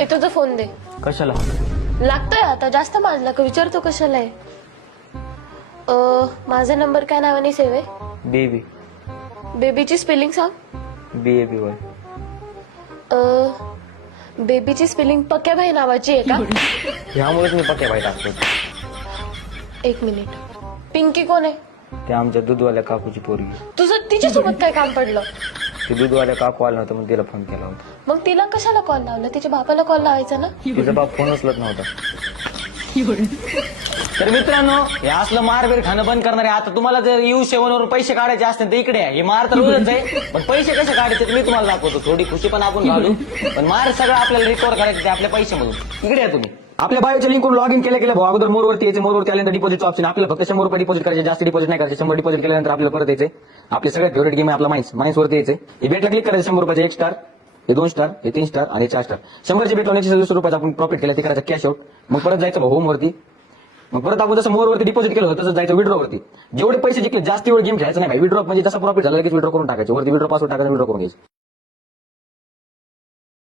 ए तुझा फोन दे. कशाला? लागतोय आता, जास्त माजला का विचारतो कशाला आहे. माझा नंबर काय नावाने सेव्ह आहे? बेबी. बेबीची स्पेलिंग सांग. BABY. बेबीची स्पेलिंग पक्या भाई नावाची आहे का? ह्यामुळेच मी पक्या बाई टाकतो. एक मिनिट. पिंकी कोण आहे? ते आमच्या दूधवाल्या काकूची पोरगी. तुझं तिच्यासोबत काय काम पडलं? ते दूधवाल्या काकू आलं नव्हतं मग तिला फोन केला होता. मग तिला कशाला कॉल लावला? तिच्या बापाला कॉल लावायचा ना. तिचा बाप फोन उचलत नव्हता. तर मित्रांनो, हे असलं मारबीर खाणं बंद करणारे. आता तुम्हाला जर U7 पैसे काढायचे असतील तर इकडे आहे. हे मार तर रोजच आहे, पण पैसे कसे काढायचे ते मी तुम्हाला दाखवतो. थोडी खुशी पण आपण घालू, पण मार सगळं आपल्याला रिकव्हर करायचं ते आपल्या पैशामधून. इकडे आहे तुम्ही. आपल्या बायोच्या लिंकवरून लॉग इन केलं भाऊ. अगोदर मोरवरती यायचे, मोरवरती आल्यानंतर डिपॉझिटचं ऑप्शन. आपल्याला फक्त 100 रुपये डिपॉझिट करायचे, जास्त डिपॉझिट नाही करायचे. 100 डिपॉझिट केल्यानंतर आपल्याला परत यायचे. आपले सगळ्यात फेवरेट गेम आहे आपला माइन्स वरती यायचे. हे बेटला क्लिक करायचं. 100 रुपयाचे 1 स्टार, हे 2 स्टार, हे 3 स्टार आणि 4 स्टार. 100चे बेट लावण्याचे 200 रुपयाचा आपण प्रॉफिट केला ते करायचं कॅश आउट. मग परत जायचं होम वरती. मग परत आपण जसं मोरवरती डिपॉझिट केलं होतं तसं जायचं विड्रॉ वरती. जेवढे पैसे जिंकले जास्त वेळ गेम खेळायचं नाही. विड्रॉ म्हणजे जसा प्रॉफिट झाला लगेच विड्रॉ करून टाकायचं. वरती विड्रॉ पासवर्ड टाकायचं, विड्रॉ करून घ्यायचं.